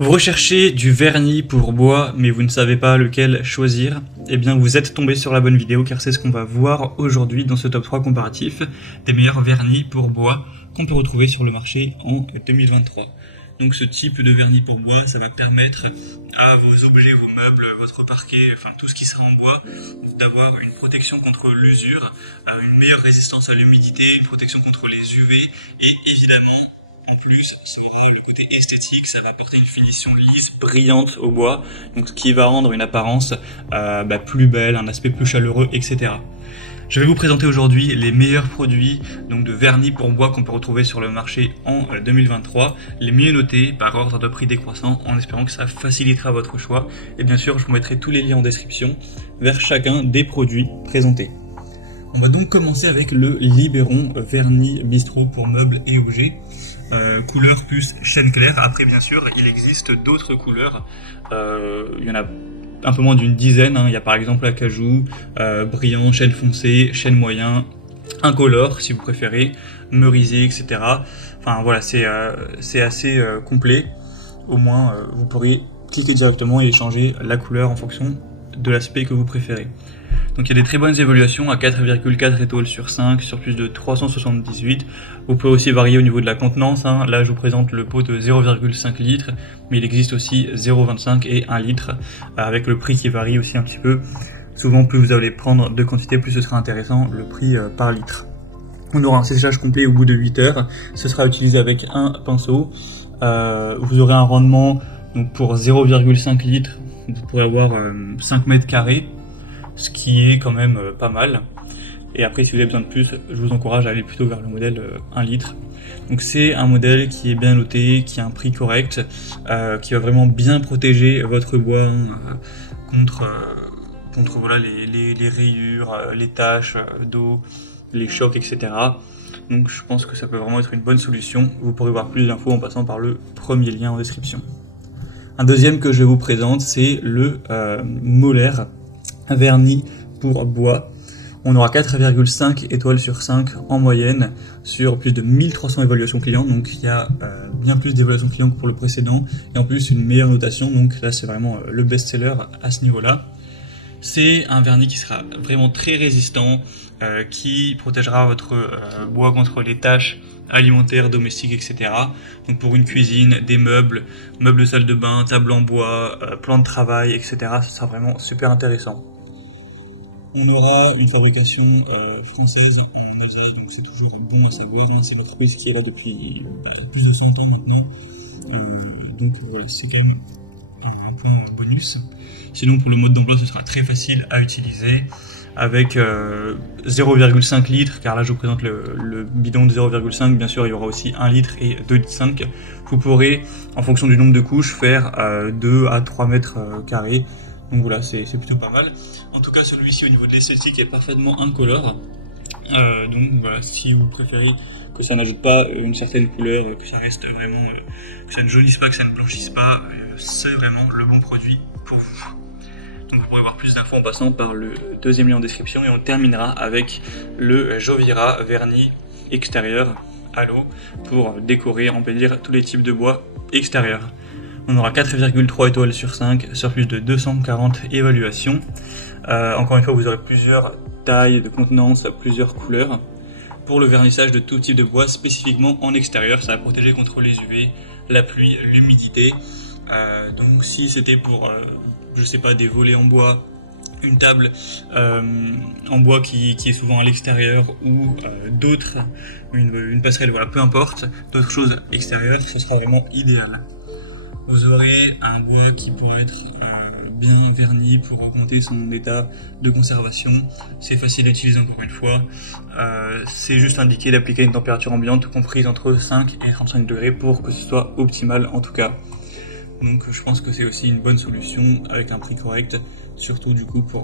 Vous recherchez du vernis pour bois, mais vous ne savez pas lequel choisir? Eh bien, vous êtes tombé sur la bonne vidéo, car c'est ce qu'on va voir aujourd'hui dans ce top 3 comparatif des meilleurs vernis pour bois qu'on peut retrouver sur le marché en 2023. Donc ce type de vernis pour bois, ça va permettre à vos objets, vos meubles, votre parquet, enfin tout ce qui sera en bois, d'avoir une protection contre l'usure, une meilleure résistance à l'humidité, une protection contre les UV et évidemment, en plus, ça aura le côté esthétique, ça va apporter une finition lisse, brillante au bois, donc ce qui va rendre une apparence plus belle, un aspect plus chaleureux, etc. Je vais vous présenter aujourd'hui les meilleurs produits donc de vernis pour bois qu'on peut retrouver sur le marché en 2023, les mieux notés par ordre de prix décroissant, en espérant que ça facilitera votre choix. Et bien sûr, je vous mettrai tous les liens en description vers chacun des produits présentés. On va donc commencer avec le Liberon vernis bistrot pour meubles et objets. Couleur plus chêne clair. Après, bien sûr, il existe d'autres couleurs. Il y en a un peu moins d'une dizaine. Il y a par exemple acajou, brillant, chêne foncé, chêne moyen, incolore si vous préférez, merisé, etc. Enfin voilà, c'est assez complet. Au moins, vous pourrez cliquer directement et changer la couleur en fonction de l'aspect que vous préférez. Donc il y a des très bonnes évaluations à 4,4 étoiles sur 5 sur plus de 378. Vous pouvez aussi varier au niveau de la contenance. Là je vous présente le pot de 0,5 litres, mais il existe aussi 0,25 et 1 litre, avec le prix qui varie aussi un petit peu. Souvent plus vous allez prendre de quantité, plus ce sera intéressant le prix par litre. On aura un séchage complet au bout de 8 heures. Ce sera utilisé avec un pinceau. Vous aurez un rendement donc pour 0,5 litres, vous pourrez avoir 5 mètres carrés, ce qui est quand même pas mal. Et après, si vous avez besoin de plus, je vous encourage à aller plutôt vers le modèle 1 litre. Donc c'est un modèle qui est bien noté, qui a un prix correct, qui va vraiment bien protéger votre bois contre voilà, les rayures, les taches d'eau, les chocs, etc. Donc je pense que ça peut vraiment être une bonne solution. Vous pourrez voir plus d'infos en passant par le premier lien en description. Un deuxième que je vous présente, c'est le Molaire vernis pour bois. On aura 4,5 étoiles sur 5 en moyenne sur plus de 1300 évaluations clients, donc il y a bien plus d'évaluations clients que pour le précédent, et en plus une meilleure notation, donc là c'est vraiment le best-seller à ce niveau-là. C'est un vernis qui sera vraiment très résistant, qui protégera votre bois contre les taches alimentaires, domestiques, etc. Donc pour une cuisine, des meubles, meubles de salle de bain, table en bois, plan de travail, etc. Ce sera vraiment super intéressant. On aura une fabrication française en Alsace, donc c'est toujours bon à savoir. C'est une entreprise qui est là depuis plus de 100 ans maintenant. Donc voilà, c'est quand même un point bonus. Sinon, pour le mode d'emploi, ce sera très facile à utiliser avec 0,5 litres, car là je vous présente le bidon de 0,5. Bien sûr, il y aura aussi 1 litre et 2,5 litres. Vous pourrez, en fonction du nombre de couches, faire 2 à 3 mètres carrés. Donc voilà, c'est plutôt pas mal. En tout cas, celui-ci, au niveau de l'esthétique, est parfaitement incolore. Donc voilà, si vous préférez que ça n'ajoute pas une certaine couleur, que ça reste vraiment, que ça ne jaunisse pas, que ça ne blanchisse pas, c'est vraiment le bon produit pour vous. Donc vous pourrez voir plus d'infos en passant par le deuxième lien en description, et on terminera avec le Jovira vernis extérieur à l'eau pour décorer, embellir tous les types de bois extérieurs. On aura 4,3 étoiles sur 5 sur plus de 240 évaluations. Encore une fois, vous aurez plusieurs tailles de contenance, plusieurs couleurs. Pour le vernissage de tout type de bois, spécifiquement en extérieur, ça va protéger contre les UV, la pluie, l'humidité. Donc si c'était pour, je sais pas, des volets en bois, une table en bois qui est souvent à l'extérieur, ou d'autres, une passerelle, voilà, peu importe, d'autres choses extérieures, ce sera vraiment idéal. Vous aurez un bois qui pourra être bien verni pour augmenter son état de conservation. C'est facile à utiliser encore une fois. C'est juste indiqué d'appliquer une température ambiante comprise entre 5 et 35 degrés pour que ce soit optimal en tout cas. Donc je pense que c'est aussi une bonne solution avec un prix correct, surtout du coup pour